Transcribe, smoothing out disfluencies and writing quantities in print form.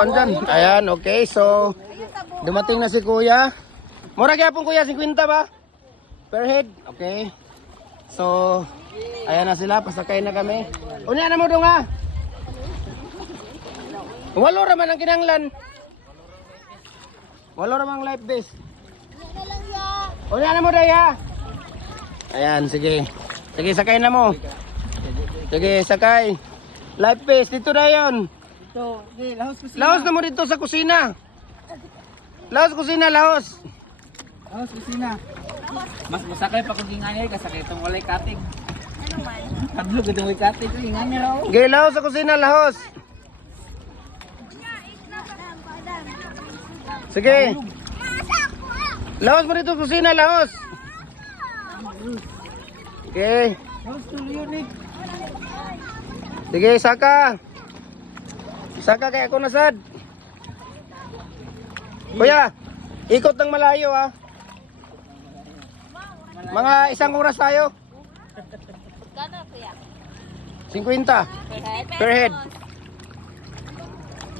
Ayan, okay. So, dumating na si Kuya. Mura kaya pong Kuya, 50 ba? Per head? Okay. So, ayan na sila. Pasakay na kami. Unya na mo dong ha? Walo raman ang kinanglan. Walo raman ang life vest. Unya na mo daya. Ayan, sige. Sige, sakay na mo. Sige, sakay. Life vest, dito na yun. Ito, okay, lahos kusina. Lahos na mo dito sa kusina. Lahos kusina, lahos. Lahos kusina. Mas masakay pa kung ingangay kasi itong walay katig. Ano man? Kadlog itong walay katig. Ingangay raw. Okay, lahos sa kusina, lahos. Sige. Lahos mo dito sa kusina, lahos. Okay. Lahos tuloy yun eh. Sige, saka. Saka kaya ako nasad. Kuya, ikot ng malayo ha. Mga isang oras tayo. Kano kuya? 50 per head.